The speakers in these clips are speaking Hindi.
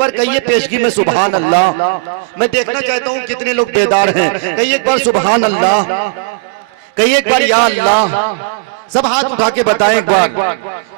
बार कहिए पेशगी में सुभान अल्लाह। मैं देखना चाहता हूँ कितने लोग बेदार हैं। कहिए एक बार सुभान अल्लाह, कहिए एक बार या अल्लाह। सब हाथ उठा के बताएं एक बार।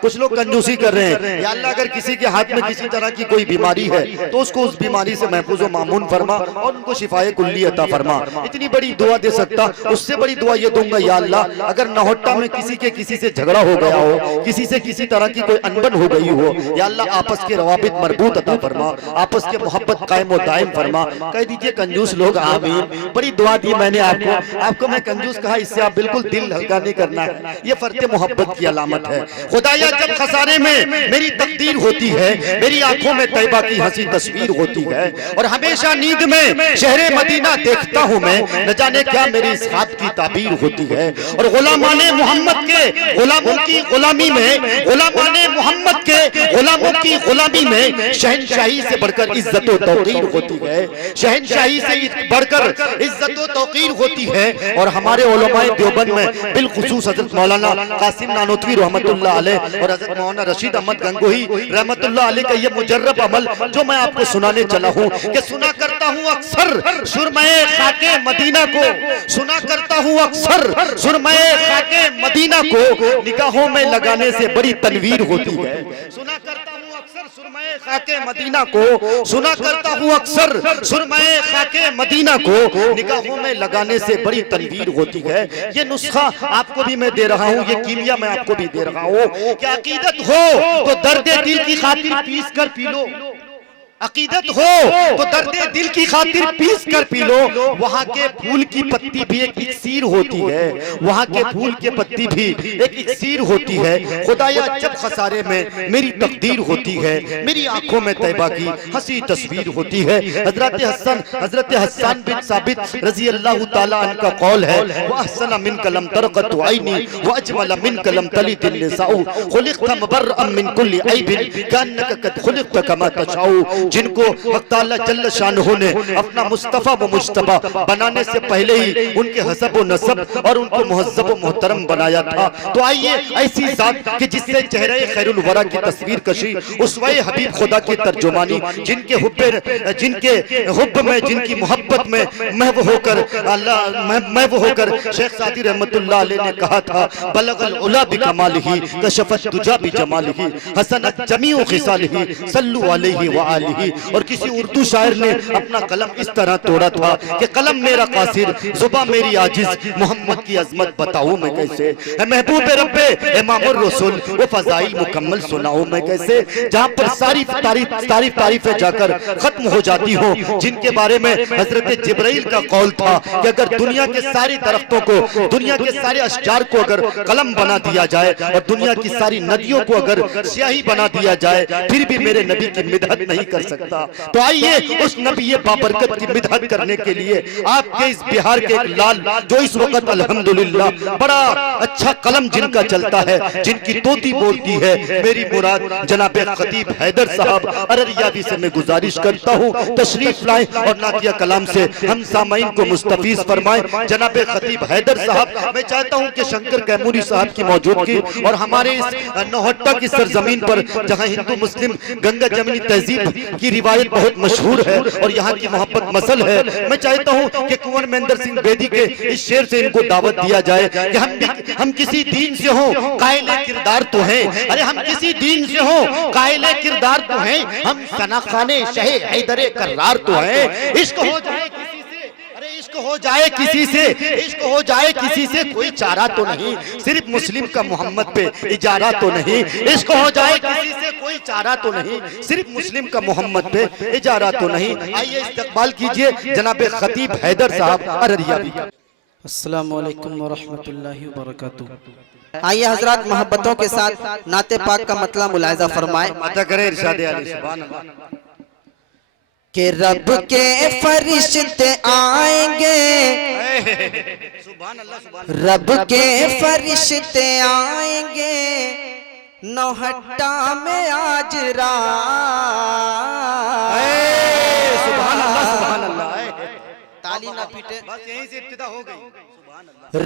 कुछ लोग कंजूसी कर रहे हैं। या अल्लाह अगर किसी के हाथ में किसी तरह की कोई बीमारी है तो उसको उस बीमारी से महफूज व मामून फरमा और उनको शिफाए कुल्ली अता फरमा। इतनी बड़ी दुआ दे सकता, उससे बड़ी दुआ ये दूंगा या अल्लाह अगर नौहट्टा में किसी के किसी से झगड़ा हो गया हो, किसी से किसी तरह की कोई अनबन हो गई हो, या अल्लाह आपस के रवाबित मरबूत अता फरमा, आपस के मोहब्बत कायम व दायम फरमा। कह दीजिए कंजूस लोग आमीन। बड़ी दुआ दी मैंने आपको मैं कंजूस कहा, इससे आप बिल्कुल दिल हल्का नहीं करना है। ये फर्ते मोहब्बत की अलामत है। खुदाया जब खसारे में मेरी तकदीर होती है, मेरी आंखों में तैयबा की हंसी तस्वीर होती है और हमेशा नींद में शहरे मदीना देखता हूं मैं, न जाने क्या मेरी इस ख्वाब की ताबीर होती है। और गुलामाने मोहम्मद के गुलामों की गुलामी में, गुलामाने मोहम्मद के गुलामों की गुलामी में शहनशाही से बढ़कर इज्जत व तौकीर होती है, शहनशाही से बढ़कर इज्जत व तौकीर होती है। और हमारे उलमाए देवबंद में बिलखुसूस हजरत मौलाना कासिम नानोतवी रहमतुल्लाह अलैह और हजरत मौलाना रशीद अहमद गंगोही रहमतुल्लाह अलैह का ये मुजर्रब अमल जो मैं आपको सुनाने चला हूँ कि सुना करता हूँ अक्सर सुरमए खाके मदीना को, सुना करता हूँ अक्सर सुरमए खाके मदीना को निगाहों में लगाने से बड़ी तनवीर होती है। सुना करता हूँ अक्सर सुरमए खाके मदीना को, सुना करता हूँ अक्सर सुरमए खाके मदीना को निगाहों में लगाने से बड़ी तनवीर होती है। ये नुस्खा आपको भी मैं दे रहा हूँ, ये कीमिया मैं आपको भी दे रहा हूँ कि अकीदत हो तो दर्द दिल की खातिर पीस कर पी लो, अकीदत हो तो दर्द दिल की खातिर पीस कर पी लो। वहाँ के फूल की पत्ती भी एक इक्सीर होती है, वहाँ के फूल के पत्ती भी एक इक्सीर होती है। खुदाया जब खसारे में मेरी तकदीर होती है, मेरी आंखों में तैयबा की हंसी तस्वीर होती है। हजरत हसन बिन साबित रजी अल्लाह ताला अन्हु का कौल है, व अहसन मिन कलम तरक़त आईनी व अजमल मिन कलम तलित निसाउ खुलिक़त मुबर्रअन मिन कुल्ली ऐबिन कअन्नका कद खुलिक़त कमा तशाउ। जिनको अल्लाह ताला जल्ल शानहू ने अपना मुस्तफा व मुज्तबा बनाने से पहले ही उनके हसब व नसब और उनको मुहज्जब व मोहतरम बनाया था। तो आइए ऐसी जात कि जिससे चेहरे खैरुल वरा की तस्वीर कशी, उसवे हबीब खुदा की तर्जुमानी, जिनके हुब्ब में, जिनकी मोहब्बत में महव होकर शेख सादी रहमतुल्लाह अलैह ने कहा था, बलगल उला बि कमालिही कशफत तुजा बि जमालिही हसनत जमीउ खिसालिही सल्लु अलैहि व आलिही। और किसी उर्दू शायर ने अपना कलम इस तरह तोड़ा था कि कलम मेरा कासिर, जुबान मेरी आजिज, मोहम्मद की अजमत बताऊं मैं कैसे, महबूब रब्बे इमामुर रसूल वो फजाइल मुकम्मल सुनाऊं मैं कैसे। जहां पर सारी तारीफें जाकर खत्म हो जाती हो, जिनके बारे में हजरत जिब्राइल का कौल था कि अगर दुनिया के सारी दरख्तों को, दुनिया के सारे अशजार को अगर कलम बना दिया जाए और दुनिया की सारी नदियों को अगर स्याही बना दिया जाए, फिर भी मेरे नबी की मिदहत नहीं कर सकता। तो आइए उस नबी बाबरकत की मिदहत करने के लिए आपके इस बिहार के एक लाल जो इस वक्त अल्हम्दुलिल्लाह बड़ा अच्छा कलम जिनका चलता है, जिनकी तोती बोलती है, मेरी मुराद जनाब खतीब हैदर साहब अररियावी से मैं गुजारिश करता हूँ तशरीफ लाएं और नातिया कलाम से हम सामाइन को मुस्तफीज फरमाएं। जनाब खतीब हैदर साहब, मैं चाहता हूँ कि शंकर कैमूरी साहब की मौजूदगी और हमारे इस नौहट्टा की सरजमीन पर जहाँ हिंदू मुस्लिम गंगा जमनी तहजीब की रिवायत बहुत मशहूर है और यहाँ की मोहब्बत मसल है, मैं चाहता हूँ कि कुंवर महेंद्र सिंह बेदी के इस शेर से इनको दावत दिया जाए कि हम किसी दीन से हो कायले किरदार तो हैं, अरे हम किसी दीन से हो कायले किरदार तो हैं, हम सनाखाने शहे हैदरे कर्रार तो हैं। इश्क हो जाए किसी से, अरे इश्क हो जाए किसी से, इश्क हो जाए किसी से कोई चारा तो नहीं, सिर्फ मुस्लिम का मोहम्मद पे इजारा तो नहीं। इश्क हो जाए किसी से कोई चारा तो नहीं, सिर्फ मुस्लिम का मोहम्मद पे इजारा तो नहीं। आइए इस्तकबाल कीजिए जनाब खतीब हैदर साहब अररियावी का। अस्सलामु अलैकुम व रहमतुल्लाहि व बरकातुहू। आइए हजरत मोहब्बतों के साथ नाते पाक का मतलब मुलाहिजा फरमाए। कि रब के फरिश्ते आएंगे, रब के फरिश्ते आएंगे नौहट्टा में आज रात। सुभान अल्लाह, ताली ना पीटे, बस यहीं से इब्तिदा हो गई।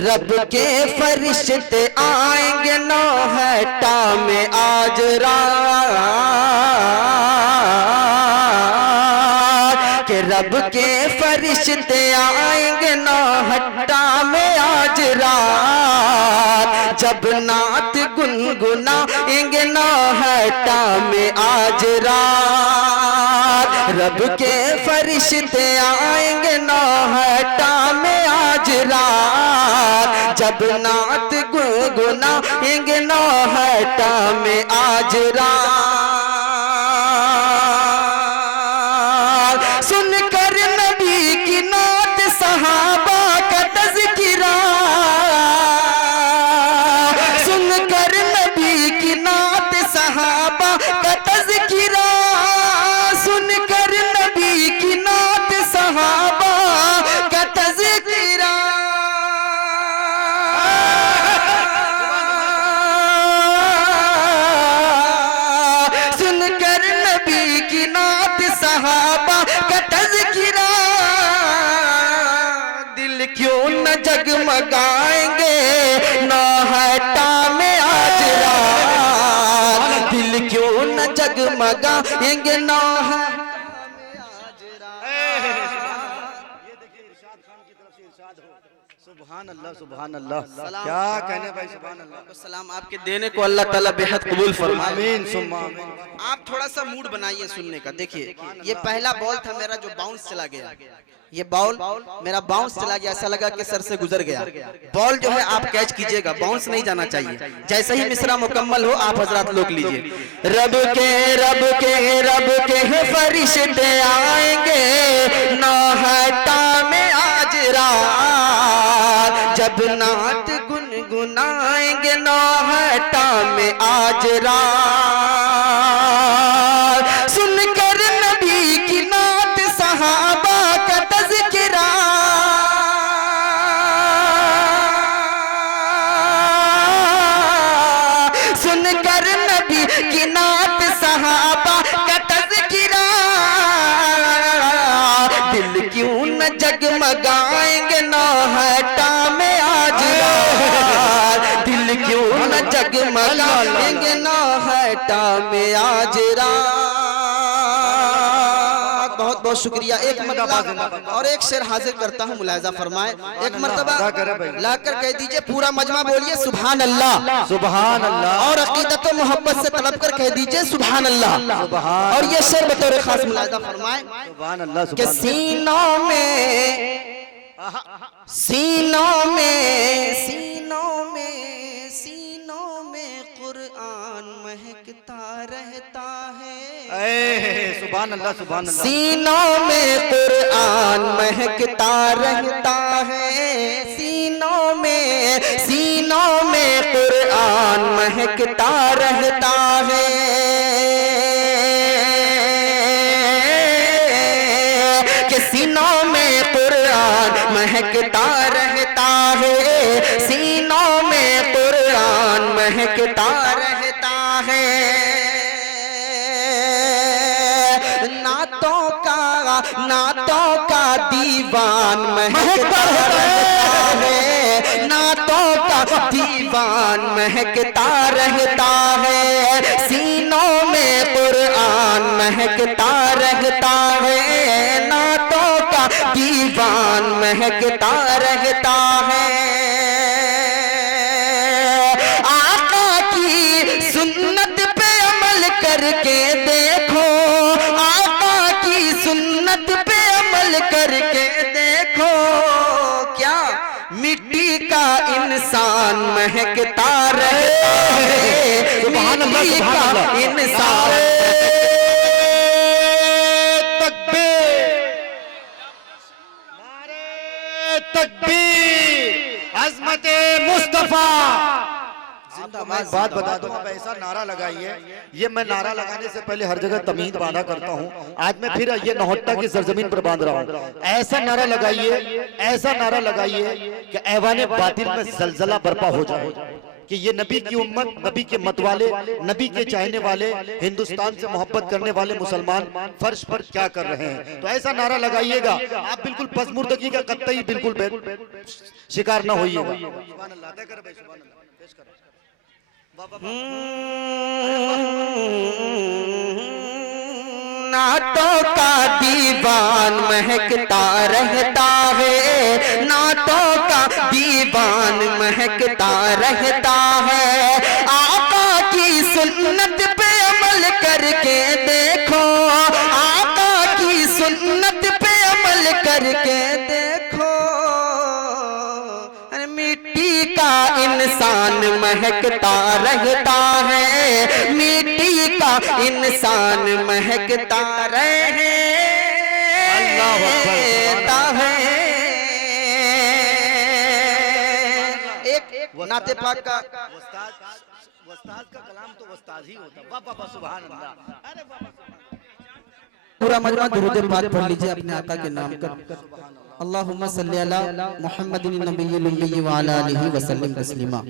रब के फरिश्ते आएंगे, 9 है नौहट्टा में आज रात। रब के फरिश्ते आएंगे नौहट्टा में आज रात, जब नात गुनगुनाएंगे नौहट्टा में आज रात। रब के फरिश्ते आएंगे नौहट्टा में आज रात, जब नात गुनगुनाएंगे नौहट्टा में आज रात। सुनकर नबी की नात सहाबा का तज़किरा, सुनकर नबी की नात सहाबा का तज़किरा, सुनकर नबी की नात सहाबा का तज़किरा। सुनकर नबी की नात सहाबा का तज़किरा, दिल क्यों न जगमगाएंगे नौहट्टा में आज रात, दिल क्यों न जगमगाएंगे नौहट्टा में आज रात। सुभान अल्लाह, सुभान अल्लाह। क्या कहने भाई, सुभान अल्लाह। सलाम आपके देने को अल्लाह ताला बेहद कबूल फरमाए। आमीन सुम्मा आमीन। आप थोड़ा सा मूड बनाइए सुनने का। देखिए ये पहला बॉल था मेरा जो बाउंस चला गया, ये बॉल मेरा बाउंस चला गया, ऐसा लगा कि सर से गुजर गया। बॉल जो है आप कैच कीजिएगा, बाउंस नहीं जाना चाहिए। जैसे ही मिसरा मुकम्मल हो आप हजरात लोग लीजिए। रब के फरिश्ते आएंगे नौहट्टा में आज रात, जब नात गुनगुनाएंगे नौहट्टा में आज रात। सुनकर नबी की नात सहाबा का तज़किरा, सुनकर नबी की नात सहाबा का तज़किरा, दिल क्यों न जगमगाएंगे नौहट्टा में आज रात, दिल क्यों न जगमगाएंगे नौहट्टा में आज रात। बहुत बहुत शुक्रिया। एक मरतबा और एक शेर हाजिर करता हूँ, मुलाहिजा फरमाए। एक मरतबा लाकर कह दीजिए, पूरा मजमा बोलिए सुभान अल्लाह, सुभान अल्लाह। और अकीदत मोहब्बत से तलब कर कह दीजिए सुभान अल्लाह। और ये शेर बतौर खास मुलाहिजा फरमाए सुभान अल्लाह, कि सीनों में कुरान महकता रहता है। सुभान अल्लाह, सुभान अल्लाह। सीनों में कुरान महकता रहता है, सीनों में कुरान महकता रहता है। कि सीनों में कुरान महकता रहता है, सीनों में कुरान महकता रहता है। नातों का दीवान महकता रहता है, नातों का दीवान महकता रहता है। सीनों में कुरान महकता रहता है, नातों का दीवान महकता रहता है। आका की सुन्नत पे अमल करके देखो, आका की सुन्नत पे अमल करके देखो, क्या मिट्टी का इंसान महकता रहता है, मिट्टी का इंसान। तकबीर, अज़मते मुस्तफा। मैं बात बता दूं, आप ऐसा नारा लगाइए, ये मैं नारा लगाने से पहले हर जगह तमीद बांधा करता हूँ, आज मैं फिर ये नौहट्टा की सरजमीन पर बांध रहा हूँ। ऐसा नारा लगाइए, ऐसा नारा लगाइए कि ऐवाने बातिल में जलजला बर्पा हो जाए, कि ये नबी की उम्मत, नबी के मतवाले, नबी के चाहने वाले, हिंदुस्तान से मोहब्बत करने वाले मुसलमान फर्श पर क्या कर रहे हैं। तो ऐसा नारा लगाइएगा, आप बिल्कुल पसमुर्दगी का कतई बिल्कुल शिकार ना होइएगा। नाटों का दीवान महकता रहता है, नाटों का दीवान महकता रहता है। आका की सुन्नत पे अमल करके देखो, आका की सुन्नत पे अमल करके देखो। मिट्टी का इंसान महकता रहता है, मिट्टी का इंसान महकता रहता है। एक नाते पाक का उस्ताद का कलाम तो उस्ताद ही होता। वाह वाह सुभान अल्लाह। अरे वाह पूरा मजमा दुरूद पाक पढ़ लीजिए अपने आका के नाम पर। अल्लाहुम्मा सल्ली अला मुहम्मदिन नबिय्यिल उम्मी व अला आलिहि व सल्लिम तस्लीमा।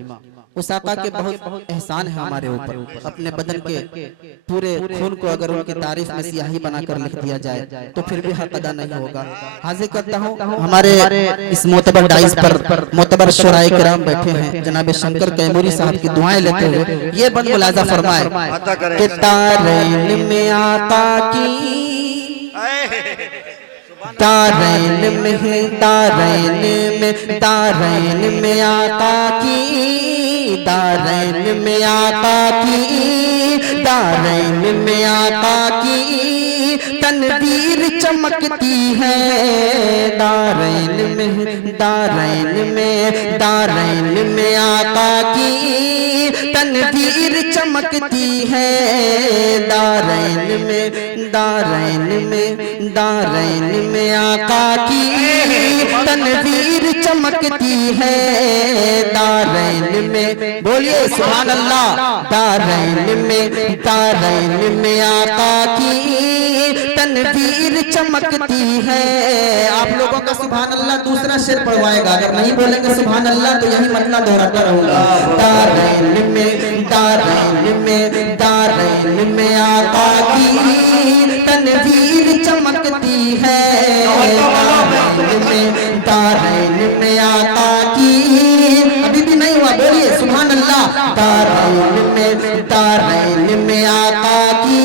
उस आका के बहुत एहसान है हमारे ऊपर। अपने बदन के पूरे खून को अगर उनकी तारीफ में स्याही बनाकर लिख दिया जाए तो फिर भी हक अदा नहीं होगा। हाजिर करता हूँ हमारे इस मोतबर डाइस पर मोतबर शुराए किराम बैठे हैं। जनाब शंकर कैमूरी साहब की दुआएं लेते हुए ये बंद मुलाजा फरमाए कि तारैन में आका की, तारैन में तारैन में तारैन में आका की, दारैन में आका की, दारैन में आका की तनवीर चमकती है। दारैन में दारैन में दारैन में आका की तनवीर चमकती है। दारैन में दारैन में दारैन में आका की तनवीर चमकती है। दारैन में बोलिए सुभान अल्लाह। दारैन में आका की तनवीर चमकती है। आप लोगों का सुभान अल्लाह दूसरा शेर पढ़वाएगा, अगर नहीं बोलेंगे सुभान अल्लाह तो यही मतलब दोहराता रहूंगा। दारैन में दारैन में दारैन में आका की तनवीर चमकती है। दारैन में आका की, अभी भी नहीं हुआ, बोलिए सुभान अल्लाह। दारैन में आका की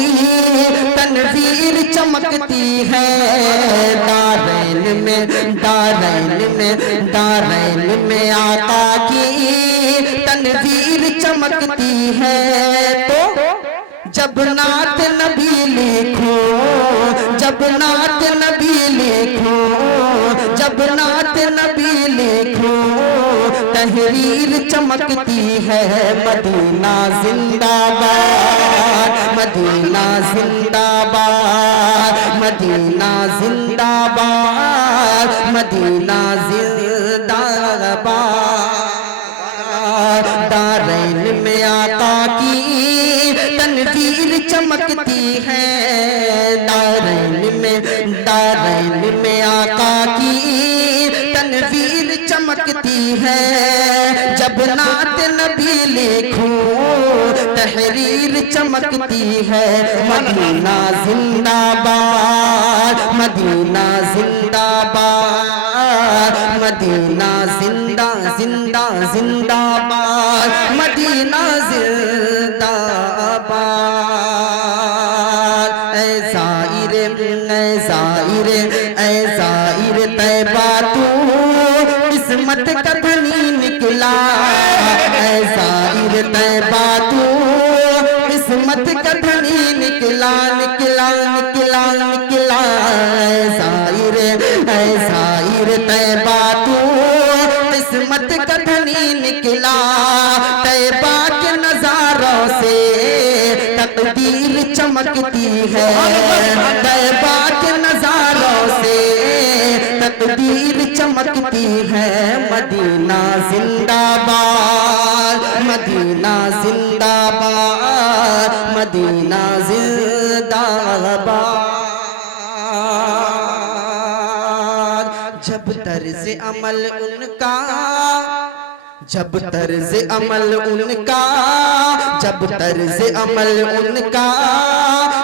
तनवीर चमकती है। दारैन में दारैन में दारैन में आका की तनवीर चमकती है। तो जब नात नबी लिखो, जब नात नबी लिखो, जब नात नबी लिखो तहरीर चमकती है। मदीना जिंदाबाद, मदीना जिंदाबाद, मदीना जिंदाबाद, मदीना जिंदाबाद। दारैन में आका की तनवीर चमकती है। दारैन में आका की तनवीर चमकती है। जब नात नबी लिखो तहरीर चमकती है। मदीना जिंदाबाद, मदीना जिंदाबाद, मदीना जिंदा जिंदा जिंदाबाद, मदीना जिंदाबाद। ऐ ज़ाहिर तैबा तू किस्मत का धनी निकला। ऐ ज़ाहिर तैबा तू किस्मत का धनी निकला, निकला निकला निकला। ऐ ज़ाहिर तैबा तू किस्मत का धनी निकला। तैबा के नजारों से तकदीर चमकती है। तैबा के नजारों से तकदीर चमकती है। मदीना जिंदाबाद, मदीना जिंदाबाद, मदीना जिंदाबाद। जब तर्ज अमल उनका, जब तर्ज अमल उनका, जब तर्ज अमल उनका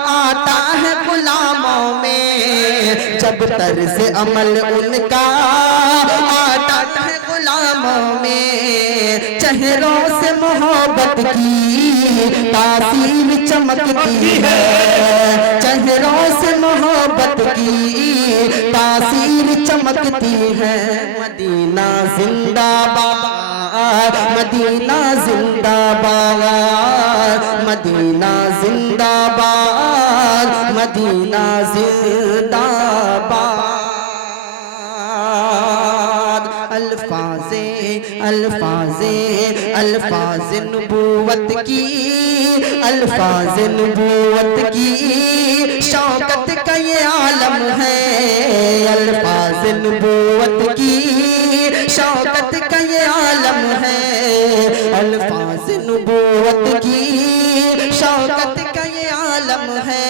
आता है गुलामों में। जब तर्ज अमल उनका आता है गुलामों में। चेहरों से मोहब्बत की तासीर चमकती है, चेहरों से मोहब्बत की तासीर चमकती है। मदीना जिंदाबाद, मदीना जिंदाबाद, मदीना जिंदाबाद, मदीना जिंदाबाद। अल्फाज़े अल्फाज़े अल्फाज़े नबूवत की, अल्फाज़े नबूवत की शौकत का ये आलम है। अल्फाज़े नबूवत की शौकत का ये आलम है। अल्फाज़े नबूवत की शौकत का ये आलम है।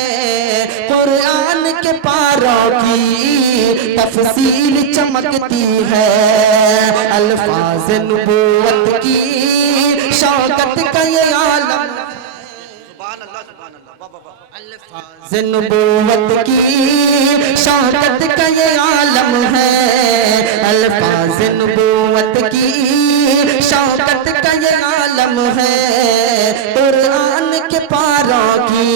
कुरान के पारों की तफसीर चमकती है। अल्फाज़े नबूवत की शौकत का ये आलम, अल्फाज़े नबूवत की शौकत का ये आलम है। अल्फाज़े नबूवत की शौकत का ये आलम है। कुरान के पारों की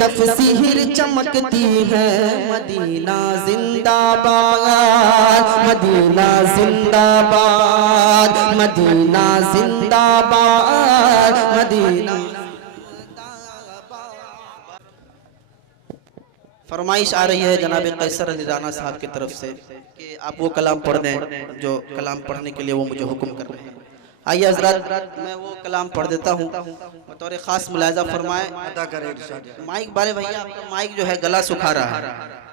तफसीर चमकती है। मदीना जिंदाबाद, मदीना जिंदाबाद, मदीना जिंदाबाद, मदीना। फरमाइश आ रही है जनाब कैसर अली राना साहब की तरफ से कि आप वो कलाम पढ़ दें जो कलाम पढ़ने के लिए वो मुझे हुक्म कर रहे हैं। आइए हजरत मैं वो कलाम पढ़ देता हूँ, बतौर खास मुलाजा फरमाए। माइक वाले भैया आपका माइक जो है गला सुखा रहा है,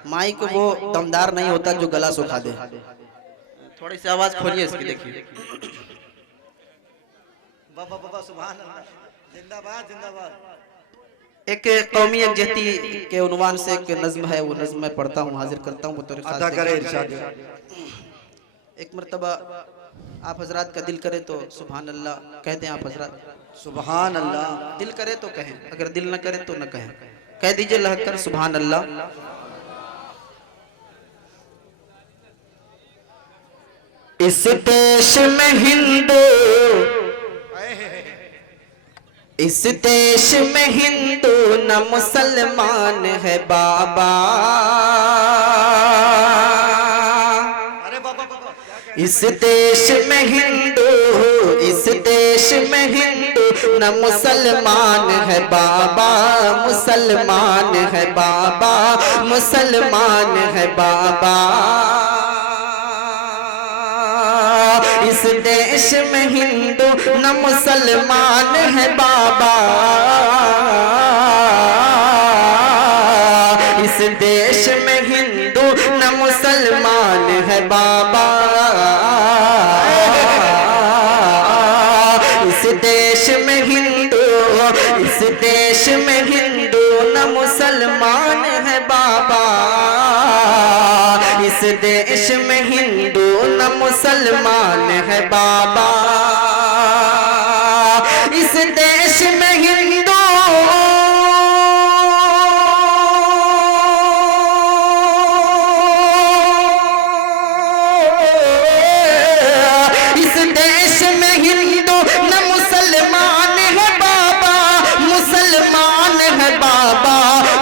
माइक वो दमदार नहीं होता जो गला सुखा दे। थोड़ी सी आवाज खोलिए इसकी, देखिए। एक कौमी यकजहती के उन्वान से एक नज्म है, वो नज्म मैं पढ़ता हूँ, हाजिर करता हूँ बतौर खास। एक मरतबा आप हजरात का दिल करे तो सुभान अल्लाह कह दें। आप हजरात सुभान अल्लाह, दिल करे तो कहें, अगर दिल न करे तो न कहें। कह दीजिए लहकर सुभान अल्लाह। इस देश में हिंदू, इस देश में हिंदू न मुसलमान है बाबा। इस देश में हिंदू, इस देश में हिंदू न मुसलमान है बाबा। मुसलमान है बाबा, मुसलमान है बाबा। इस देश में हिंदू न मुसलमान है बाबा। इस देश में हिंदू न मुसलमान है बाबा। इस देश में हिंदू, इस देश में हिंदू न मुसलमान है बाबा। इस देश में हिंदू न मुसलमान है बाबा। इस देश में हिंदू, इस देश में हिंदू न मुसलमान है बाबा। मुसलमान है बाबा,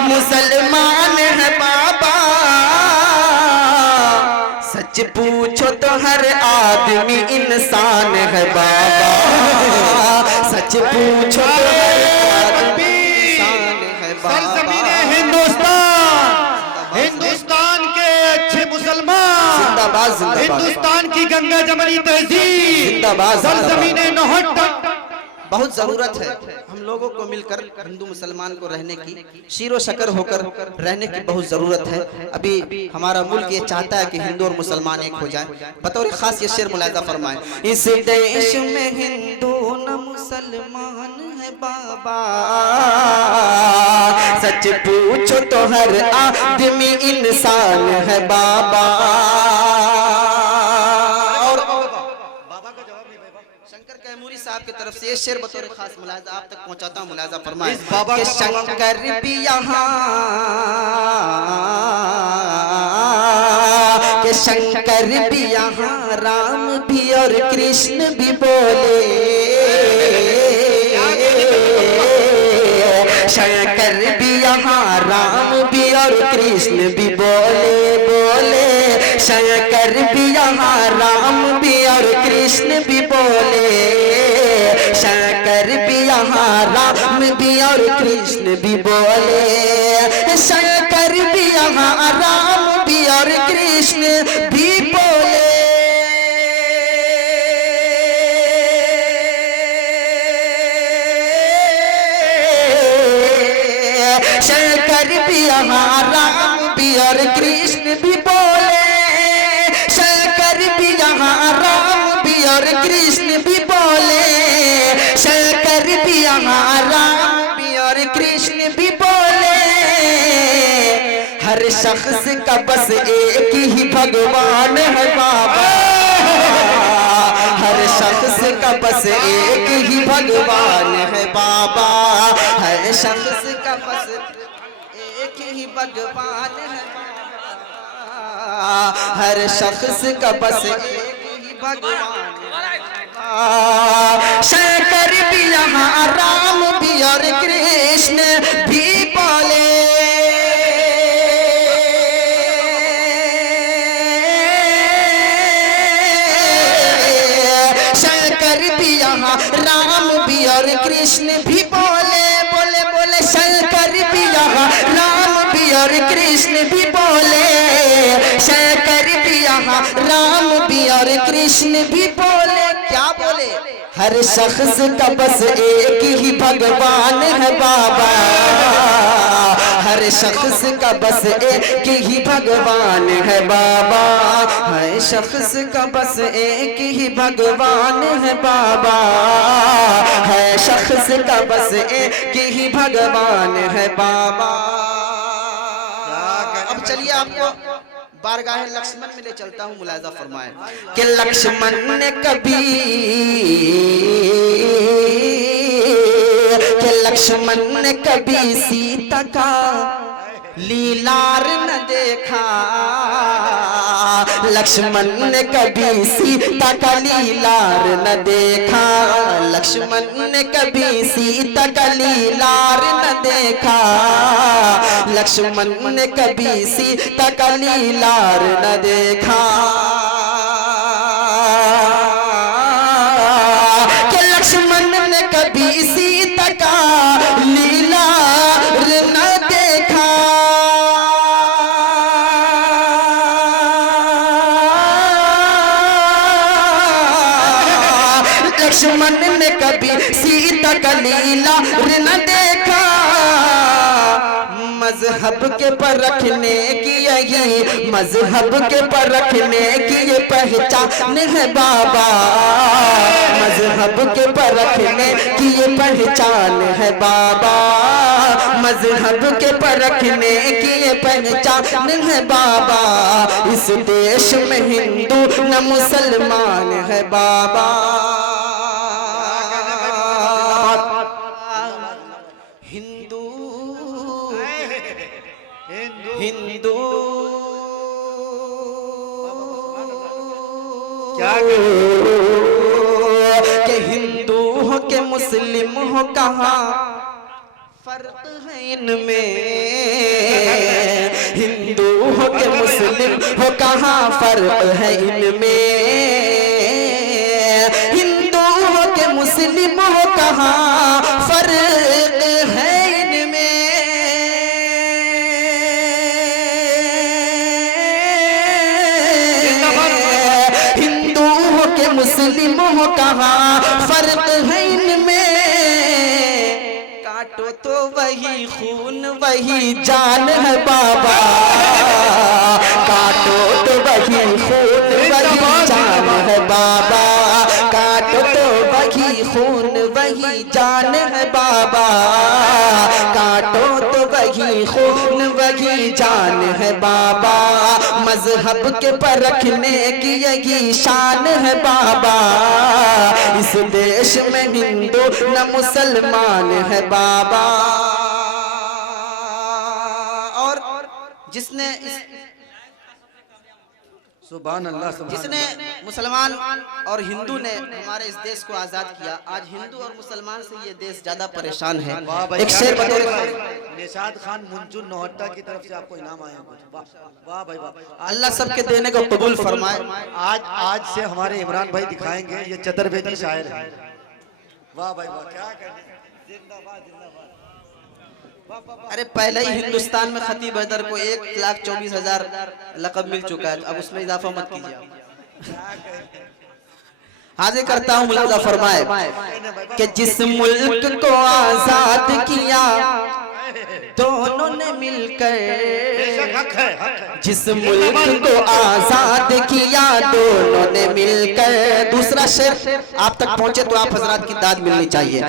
मुसलमान है बाबा। सच पूछो तो हर आदमी इंसान है बाबा। सच पूछो तो हर आदमी इंसान है बाबा। हिंदुस्तान, हिंदुस्तान के अच्छे मुसलमान, जिंदाबाद जिंदाबाद। हिंदुस्तान की गंगा जमनी तहजीब, जिंदाबाद सरजमीने नौहट्टा। बहुत जरूरत है हम लोगों को मिलकर हिंदू मुसलमान को रहने की, शीरो शकर होकर रहने की बहुत जरूरत है। अभी हमारा मुल्क ये चाहता है कि हिंदू और मुसलमान एक हो जाए। बतौर खास ये शेर मुलाहिजा फरमाए। इस देश में हिंदू न मुसलमान है बाबा। सच पूछो तो हर आदमी इंसान है बाबा। साहब की तरफ से ये शेर बतौर खास मुलाहिजा आप तक पहुंचाता हूं, मुलाहिजा फरमाए। कि शंकर भी यहाँ कि शंकर भी यहाँ राम भी और कृष्ण भी बोले, शंकर भी यहाँ राम भी और कृष्ण भी बोले बोले, शंकर भी यहाँ राम भी और कृष्ण भी बोले, शंकर भी यहाँ राम भी और कृष्ण भी बोले, शंकर भी यहाँ राम भी और कृष्ण भी बोले। शंकर भी यहाँ राम भी और कृष्ण भी बोले, शंकर भी यहाँ राम भी और कृष्ण भी बोले, शंकर भी यहाँ राम भी और कृष्ण भी बोले। हर शख्स का बस एक ही भगवान है बाबा, हर शख्स का बस एक ही भगवान है बाबा, हर शख्स का बस एक ही भगवान है बाबा, हर शख्स का बस एक ही भगवान है बाबा। शंकर भी यहाँ राम भी और कृष्ण भी बोले, राम भी और कृष्ण भी बोले बोले बोले, शंकर भी यहाँ राम भी और कृष्ण भी बोले, शंकर भी यहाँ राम भी और कृष्ण भी बोले। क्या बोले? हर शख्स का बस एक ही भगवान है बाबा, हर शख्स का बस एक ही भगवान है बाबा, हर शख्स का बस एक ही भगवान है बाबा, हर शख्स का बस एक ही भगवान है बाबा। अब चलिए आपको बारगाह लक्ष्मण में ले चलता हूँ, मुलाजा फरमाए कि लक्ष्मण ने कभी, कि लक्ष्मण ने कभी सीता का लीलार न देखा, लक्ष्मण ने कभी सीता का लीलार न देखा, लक्ष्मण ने कभी सीता का लीलार न देखा, लक्ष्मण ने कभी सीता का लीलार न देखा, कि लक्ष्मण ने कभी सीता का लीलार न देखा, लक्ष्मण ने कभी सीता का लीलार न देखा। मजहब के परखने की यही, मजहब के परखने की ये पहचान है बाबा, मजहब के परखने की ये पहचान है बाबा, मजहब के परखने की ये पहचान है बाबा, इस देश में हिंदू न मुसलमान है बाबा, हिंदू हिंदू क्या के हिंदू हो के मुस्लिम हो, कहाँ फर्क है इनमें, हिंदू हो के मुस्लिम हो, कहाँ फर्क है इनमें, हिंदू हो के मुस्लिम हो, कहाँ फर्क है इनमें, हिंदू हो के मुस्लिम हो, कहाँ फर्क है इनमें, काटो तो वही खून वही जान है बाबा, काटो तो वही खून वही जान है बाबा, काटो तो वही खून वही जान है बाबा, काटो तो वही खून वही जान है बाबा, मजहब के परखने की यही शान है बाबा, इस देश में हिंदू न मुसलमान है बाबा। और जिसने सुभान अल्लाह, सुभान जिसने मुसलमान और हिंदू ने हमारे इस देश को आजाद किया, आज हिंदू और मुसलमान से ये देश ज्यादा परेशान है। वाह भाई, एक शेर बतौर निशाद खान मुंजुन नोहट्टा की तरफ से आपको इनाम आया कुछ। वाह वाह भाई वाह, अल्लाह सबके देने को कबूल फरमाए। आज से हमारे इमरान भाई दिखाएंगे ये चतुर्वेदी शायर है। वाह भाई वाह, क्या कहने, जिंदाबाद जिंदाबाद। अरे पहले ही हिंदुस्तान में खतीब हैदर को 1,24,000 लक़ब मिल चुका है, अब उसमें इजाफा मत कीजिए। हाजिर करता हूँ, मुलाजा फरमाए कि जिस मुल्क को आजाद किया दोनों ने मिलकर, जिस मुल्क को आजाद किया दोनों ने मिलकर। दूसरा शेर आप तक पहुंचे तो आप हजरात की दाद मिलनी चाहिए।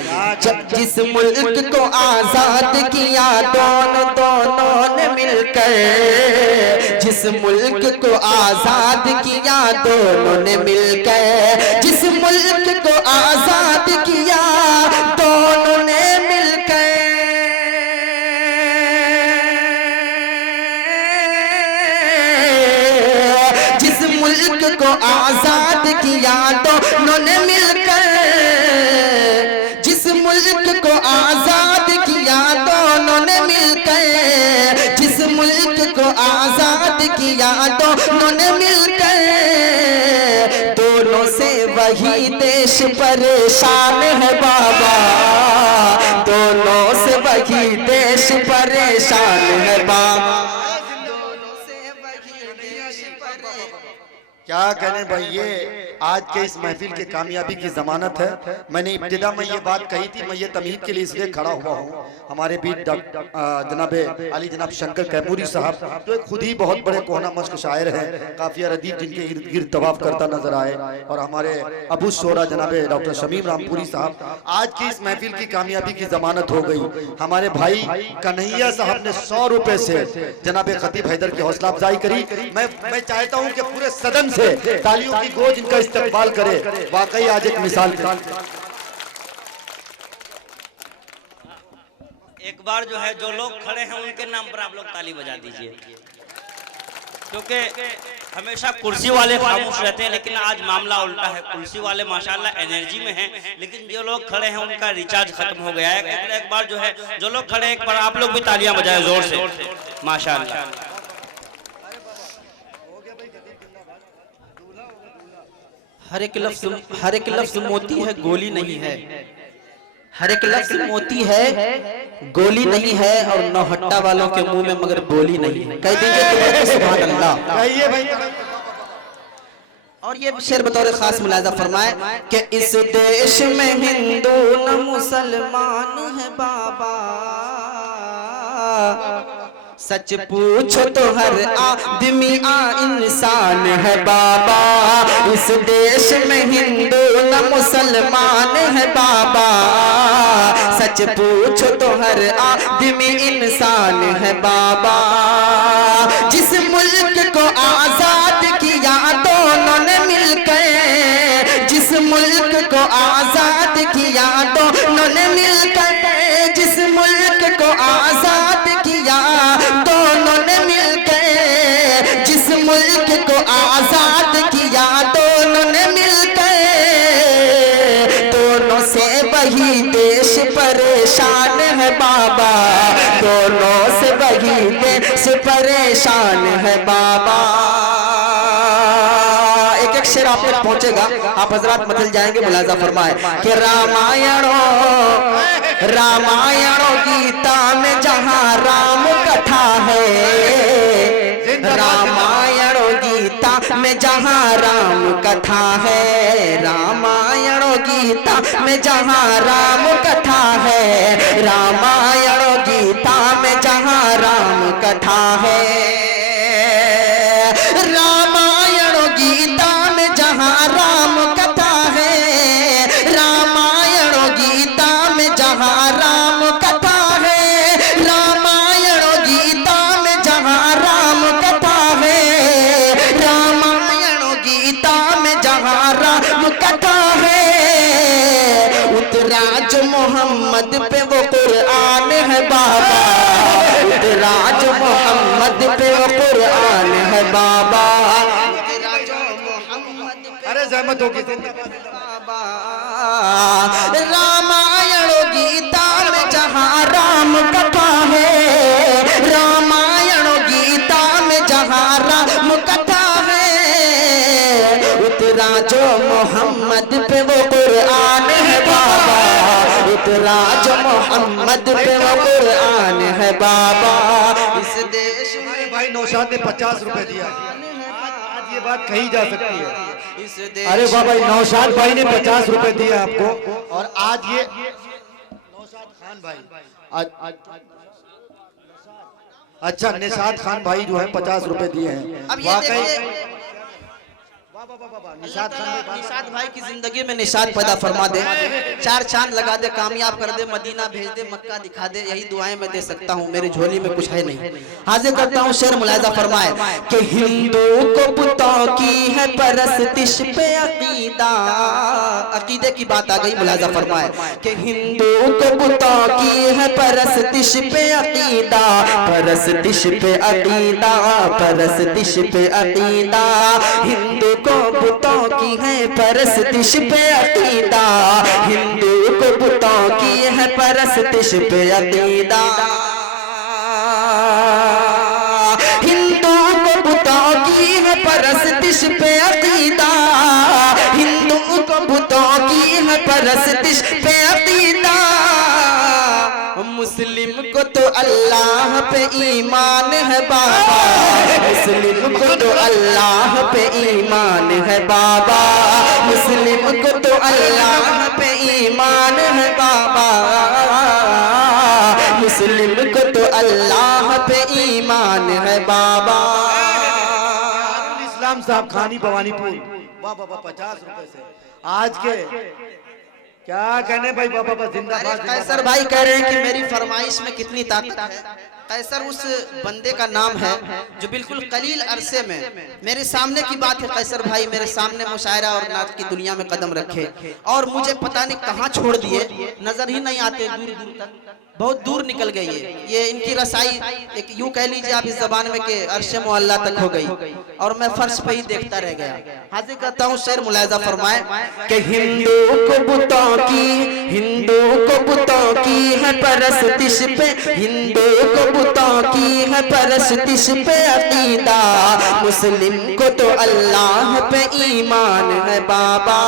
जिस मुल्क को आजाद किया दोनों ने मिलकर, जिस मुल्क को आजाद किया दोनों ने मिलकर, जिस मुल्क को आजाद किया दोनों ने मिलकर, मुल्क को आजाद किया दोनों ने मिलकर, जिस मुल्क को आजाद किया दोनों ने मिलकर, जिस मुल्क को आजाद किया दोनों ने मिलकर। दोनों से वही देश परेशान है बाबा, दोनों से वही देश परेशान है बाबा। क्या कहने भाई, ये आज के इस महफिल की कामयाबी की जमानत है। मैंने इब्तिदा में ये बात कही थी, मैं ये तमहीद के लिए इसलिए खड़ा हुआ हूँ। हमारे बीच जनाब अली जनाब शंकर कैमूरी साहब जो खुद ही बहुत बड़े कोहना मश्क शायर हैं, काफिया रदीफ जिनके इर्द गिर्द तवाफ करता नजर आए, और हमारे अबू शोरा जनाब डॉक्टर शमीम रामपुरी साहब, आज की इस महफिल की कामयाबी की जमानत हो गई। हमारे भाई कन्हैया साहब ने 100 रुपए से जनाब खतीब हैदर की हौसला अफजाई करी। मैं चाहता हूँ कि पूरे सदन से तालियों की गूंज इनका इस्तेमाल करे। वाकई आज एक मिसाल है। एक बार जो है, जो लोग खड़े हैं उनके नाम पर आप लोग ताली बजा दीजिए, क्योंकि हमेशा कुर्सी वाले खामोश रहते हैं, लेकिन आज मामला उल्टा है। कुर्सी वाले माशाल्लाह एनर्जी में हैं, लेकिन जो लोग खड़े हैं उनका रिचार्ज खत्म हो गया है। एक बार जो है, जो लोग खड़े हैं, एक बार आप लोग भी तालियां बजाएं जोर से, माशाल्लाह। हर एक लफ्ज मोती है, गोली नहीं है। हर एक लफ्ज मोती है, गोली नहीं है, और नौहट्टा वालों के मुंह में मगर बोली नहीं है। कह दीजिए तो सुभान अल्लाह। कहिए भाई। और ये शेर बतौर खास मुलाजा फरमाए कि इस देश में हिंदू न मुसलमान है बाबा, सच पूछो तो हर आदमी इंसान है बाबा। इस देश में हिंदू न मुसलमान है बाबा, सच पूछो तो हर आदमी इंसान है बाबा। जिस मुल्क को आजाद किया दोनों ने मिलकर, जिस मुल्क को आजाद किया दोनों ने मिलकर, जिस मुल्क को आजाद किया दोनों ने मिलकर, जिस मुल्क को आजाद किया दोनों ने मिलकर। दोनों से वही देश परेशान है बाबा, दोनों से वही देश परेशान है बाबा। एक एक शेर आप तक पहुंचेगा, आप हजरात बदल जाएंगे। मुलाजा फरमाए कि रामायणों गीता में जहाँ राम कथा है, रामायणों गीता में जहाँ राम कथा है, रामायणों गीता में जहाँ राम कथा है, रामायणों गीता में जहाँ राम कथा है, रामायणों गीता में जहाँ राम कथा है, रामायणों गीता में जहाँ राम कथा है, रामायणों गीता में जहाँ राम कथा है, रामायणों गीता में जहाँ राम कथा है। उतरा जो मोहम्मद पे वो कुरान है बाबा, उतरा जो मोहम्मद पे वो कुरान है बाबा, उतरा रहमत होगी। रामायण गीता में जहाँ राम कथा है, रामायण गीता में जहाँ राम कथा है, उतरा जो मोहम्मद पे वो कुरान है बाबा, उतरा जो मोहम्मद पे वो कुरान है बाबा। इस देश में भाई नौशाद ने 50 रुपए दिया, आज ये बात कही जा सकती है। इस देश अरे वाह भाई, नौशाद भाई ने 50 रुपए दिए आपको, और आज ये नौशाद खान भाई, अच्छा निशाद खान भाई जो है 50 रुपए दिए हैं। अब ये देखिए, निशाद खान निशाद भाई की जिंदगी में निशाद पैदा फरमा दे, 4 चांद लगा दे, कामयाब कर दे, मदीना भेज दे, मक्का दिखा दे, यही दुआएं मैं दे सकता हूँ। मेरी झोली में कुछ है नहीं। हाजिर करता हूँ शेर मुलाहिजा फरमाए कि हिंदू को बुतों की है परस्तिश पे अकीदा, अकीदे की बात आ गई। मुलाहिजा फरमाए कि हिंदू को बुतों की है परस्तिश पे अकीदा, परस्तिश पे अकीदा, परस्तिश पे अकीदा, हिंदू को बुतों की है परस्तिश पे अकीदा, हिंदू को बुतों की है परस्तिश पे अकीदा, हिंदू को बुतों की है परस्तिश पे अकीदा, हिंदू को बुतों की है परस्तिश पे अकीदा, मुस्लिम को तो अल्लाह पे ईमान है बाबा, मुस्लिम को तो अल्लाह पे ईमान है बाबा, मुस्लिम को तो अल्लाह पे ईमान है बाबा, मुस्लिम को तो अल्लाह पे ईमान है बाबा। इस्लाम साहब खानी भवानीपुर, वाह वाह वाह, 50 रुपए से आज के क्या कहने भाई, बाबा बस जिंदाबाद। कैसर भाई कह रहे हैं कि मेरी फरमाइश में कितनी ताकत है। कैसर उस बंदे का नाम है जो बिल्कुल कलील अरसे में, मेरे सामने की बात है, कैसर भाई मेरे सामने मुशायरा और नात की दुनिया में कदम रखे और मुझे पता नहीं कहाँ छोड़ दिए, नजर ही नहीं आते, दूर दूर तक, बहुत दूर निकल गई है। ये इनकी रसाई एक यूं कह लीजिए आप इस जबान में कि अर्श मुअल्ला तक हो गई और मैं फर्श पे ही देखता रह गया। हाजिर करता हूँ शेर मुलाहिजा फरमाए कि हिंदू को बुतों की, हिंदू को बुतों की है परस्तिश पे, हिंदू को बुतों की है परस्तिश पे अकीदा, मुस्लिम को तो अल्लाह पे ईमान है बाबा।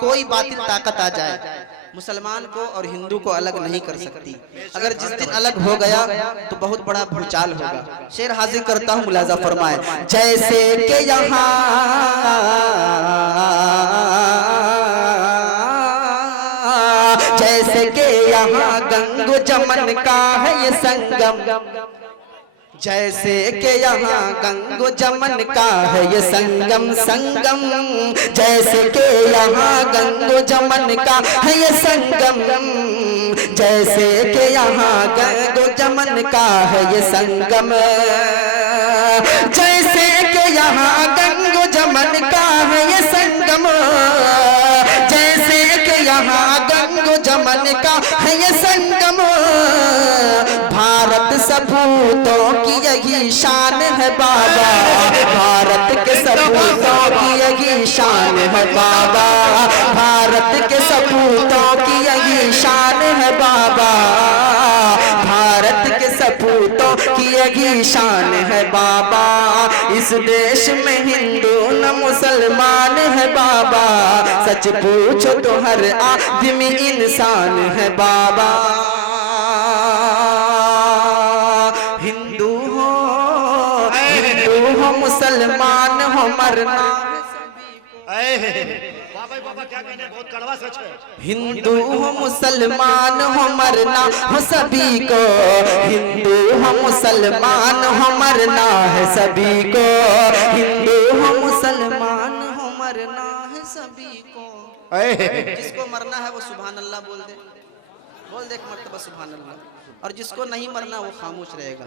कोई बातिल ताकत आ जाए मुसलमान को और हिंदू को अलग नहीं कर सकती। अगर जिस दिन अलग हो गया तो बहुत बड़ा भूचाल होगा। शेर हाजिर करता हूँ, मुलाजा फरमाए, जैसे के यहाँ जैसे के यहाँ गंगो जमन का है ये संगम, जैसे के यहाँ गंगो जमन का है ये संगम, संगम जैसे के यहाँ गंगो जमन का है ये संगम, जैसे के यहाँ गंगो जमन का है ये संगम, जैसे के यहाँ गंगो जमन का है ये संगम, जैसे के यहाँ गंगो जमन का है ये संगम, भारत सपूतों की यही शान है बाबा, भारत के सपूतों की यही शान है बाबा, भारत के सपूतों की यही शान है बाबा, भारत के सपूतों की यही शान है बाबा। इस देश में हिंदू न मुसलमान है बाबा, सच पूछो तो हर आदमी इंसान है बाबा। हिंदू हो मुसलमान हो मरना, बाबा क्या कहने, बहुत कड़वा सच है। हिंदू हो मुसलमान हो मरना हो सभी को, हिंदू हो मुसलमान हो मरना है सभी को, हिंदू हो मुसलमान हो मरना है सभी को। जिसको मरना है वो सुभान अल्लाह बोल दे, बोल दे एक मर्तबा सुभान अल्लाह, और जिसको नहीं मरना वो खामोश रहेगा।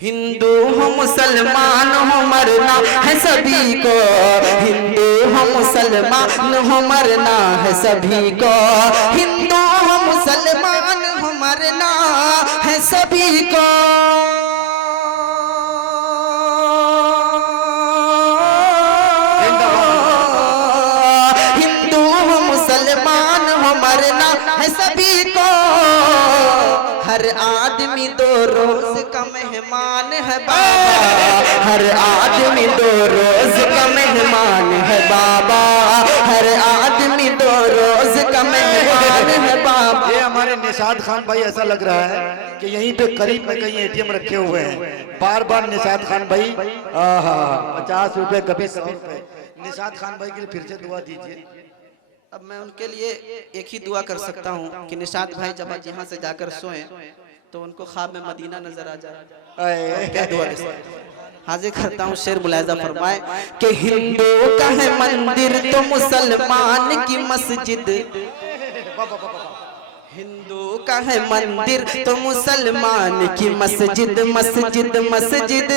हिंदू हो मुसलमान हो मरना है सभी को, हिंदू हो मुसलमान हो मरना है सभी को, हिंदू हो मुसलमान हो मरना है सभी को। मरना है सभी को, हर आदमी 2 रोज का मेहमान है बाबा, हर आदमी 2 रोज का मेहमान है बाबा, हर आदमी 2 रोज का मेहमान है बाबा। ये हमारे निशाद खान भाई ऐसा लग रहा है कि यहीं पे करीब में कहीं एटीएम रखे हुए हैं। बार बार निशाद खान भाई 50 रुपए कभी 100 रुपए। निशाद खान भाई के लिए फिर से दुआ दीजिए। अब मैं उनके लिए एक ही दुआ कर सकता हूँ कि निशाद भाई जब आज यहाँ से जाकर सोएं तो उनको ख्वाब में मदीना नजर आ जाए। क्या दुआ दे सकते हैं? हाजिर करता हूँ, शेर मुलाहिजा फरमाए कि हिंदू का है मंदिर तो मुसलमान की मस्जिद, हिंदू का है मंदिर तो मुसलमान की मस्जिद, मस्जिद मस्जिद,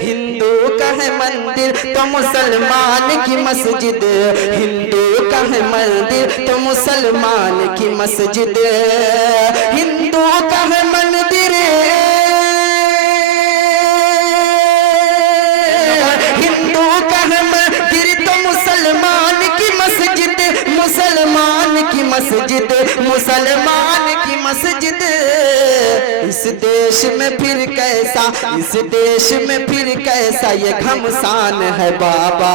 हिंदू का है मंदिर तो मुसलमान की मस्जिद, हिंदू का है मंदिर तो मुसलमान की मस्जिद, हिंदू का है मंदिर, हिंदू का है मंदिर तो मुसलमान की मस्जिद, मुसलमान की मस्जिद, मुसलमान की मस्जिद। इस देश में फिर कैसा, इस देश में फिर कैसा ये घमसान है बाबा,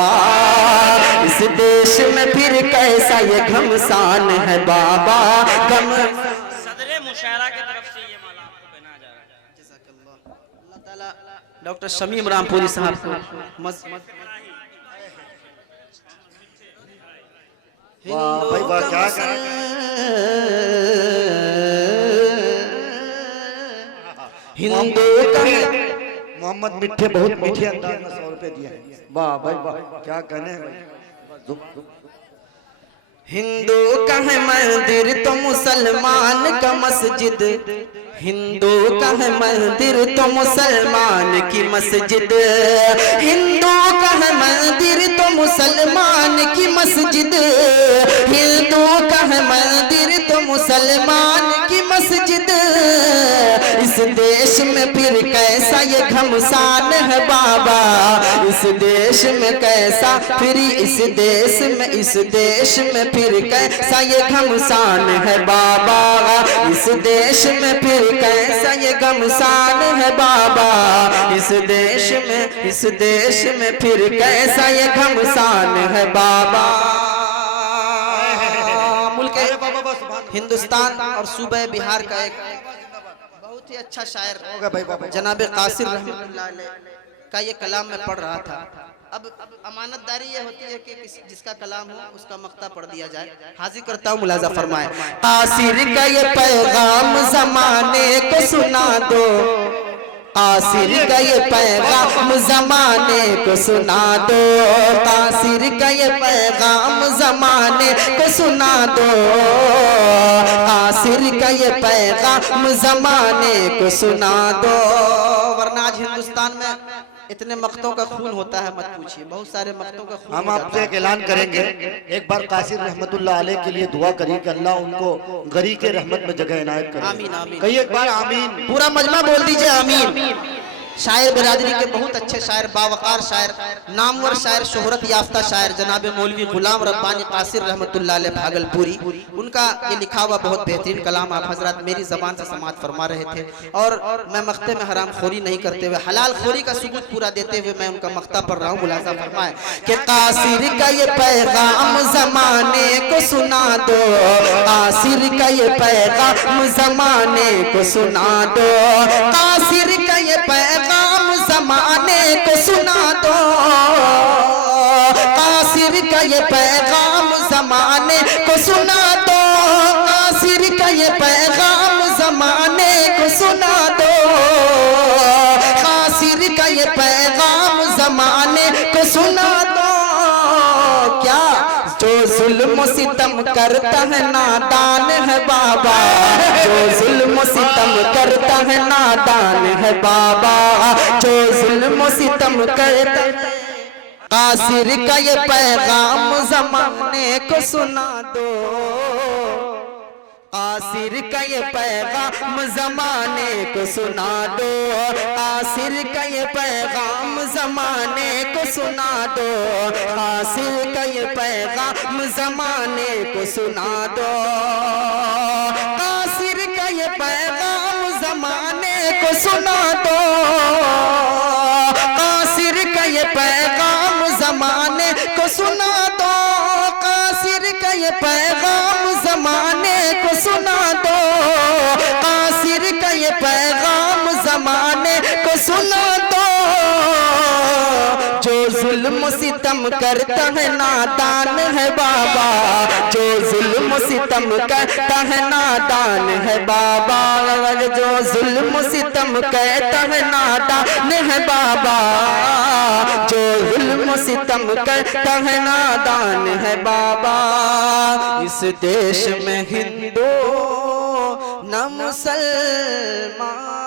इस देश में फिर कैसा ये घमसान है बाबा। सदरे मुशायरा की तरफ से ये माला आपको पहना जा रहा है। अल्लाह ताला डॉक्टर शमीम रामपुरी साहब को वाह भाई वाह, क्या हिंदू का मोहम्मद मिठे बहुत मीठे अंदाज में 100 रुपए दिए। वाह भाई वाह, क्या कहने हैं। हिंदू का है मंदिर तो मुसलमान का मस्जिद, हिंदू का है मंदिर तो मुसलमान की मस्जिद, हिंदू का है मंदिर तो मुसलमान की मस्जिद, हिंदू का है मंदिर तो मुसलमान की मस्जिद। इस देश में फिर कैसा ये घमसान है बाबा, इस देश में कैसा फिर, इस देश में, इस देश में फिर कैसा ये घमसान है बाबा, इस देश में फिर कैसा ये घमसान है बाबा, इस देश में, इस देश में फिर कैसा ये घमसान है बाबा। मुल्क हिंदुस्तान और सूबे बिहार का एक बहुत ही अच्छा शायर जनाब कासिर रहमतुल्लाह अलैह का ये कलाम में पढ़ रहा था। अब अमानतदारी ये होती है कि जिसका कलाम हो उसका मक्ता पढ़ दिया जाए। हाजिर करता हूँ, मुलाजा फरमाए। कासिर का ये पैगाम जमाने को सुना दो, कासिर का ये पैगाम जमाने को सुना दो, कासिर का ये पैगाम जमाने को सुना दो, कासिर का ये पैगाम जमाने को सुना दो। वरना आज हिंदुस्तान में इतने मक्तों का खून होता है, मत पूछिए, बहुत सारे मक्तों का खून। हम आपसे एक ऐलान करेंगे, एक बार कासिर रहमतुल्लाह अलैह के लिए दुआ करिए कि अल्लाह उनको गरी के रहमत में जगह इनायत करे। आमीन आमीन। कहिए एक बार आमीन। पूरा मजमा बोल दीजिए आमीन। शायर बिरादरी के बहुत अच्छे शायर, बावकार शायर, नामवर शायर, शोहरत याफ्ता शायर जनाब मौलवी गुलाम रब्बानी कासिर रहमतुल्लाह अलैह भागलपुरी, उनका ये लिखा हुआ बहुत बेहतरीन कलाम आप हजरत मेरी जबान से समाअत फरमा रहे थे। और मैं मख्ते में हराम खोरी नहीं करते हुए हलाल खोरी का सबूत पूरा देते हुए मैं उनका मख्ता पढ़ रहा हूँ। मुलाजा फरमाए कि कासिर का ये पैगाम जमाने को सुना दो, कासिर का ये पैगाम जमाने को सुना दो, कासिर का ये पैगाम जमाने को सुना दो, कासिर का ये पैगाम जमाने को सुना दो, कासिर का ये पैगाम जमाने को सुना दो, कासिर का ये पैगाम जमाने को सुना दो। क्या जो जुल्म सितम करता है नादान है बाबा, जो जुल्म सितम करता है नादान है बाबा, जो जुल्म सितम करता है। कासिर का ये पैगाम जमाने को सुना दो, कासिर का ये पैगाम जमाने को सुना दो, कासिर का ये पैगाम जमाने को सुना दो, कासिर का का ये पैगाम जमाने को सुना दो, कासिर का ये पैगाम जमाने को सुना दो, कासिर का ये पैगाम जमाने को सुना दो, कासिर का ये पैगाम जमाने को सुना दो, कासिर का ये पैगाम जमाने को सुना दो। जो जुल्म सितम करता है नादान है बाबा, जो जुल्म सितम करता है नादान है बाबा, जो जुल्म सितम करता है नादान है बाबा, जो जुल्म सितम करता है नादान है बाबा। इस देश में हिंदू न मुसलमान